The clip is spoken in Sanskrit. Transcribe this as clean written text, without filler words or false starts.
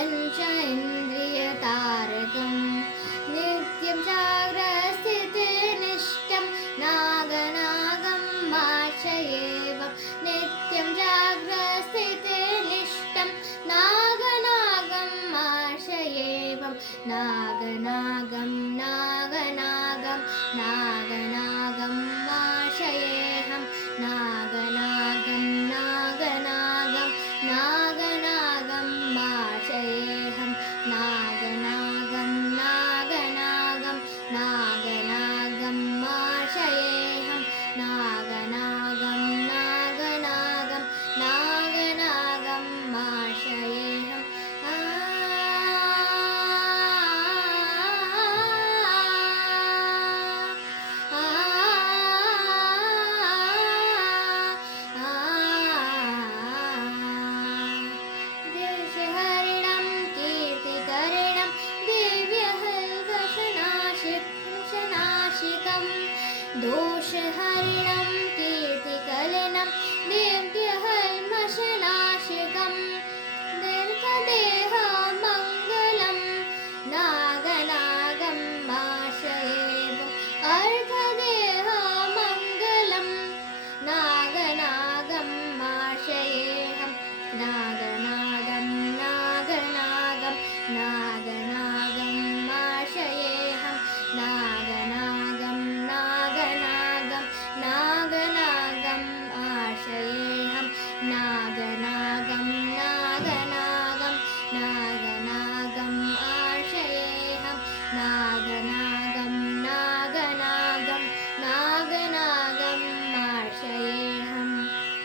पञ्च इन्द्रियतारकं नित्यं जाग्रस्थितिनिष्ठं नागनागं मार्चयेवं नित्यं जाग्रस्थितिनिष्ठं नागनागं मार्चयेवं नागनागं नागनागं नागनागं मार्चयेहं नागनागं नागनागं नागनागं मार्चयेहं नागनागं नागनागं नागनागं मार्चयेहं नागनागं नागनागं नागनागं मार्चयेहं देशहरिणं कीर्तिकरिणं दिव्यहल्कशनाशिकं दोषहरिणं कीर्तिकलिनं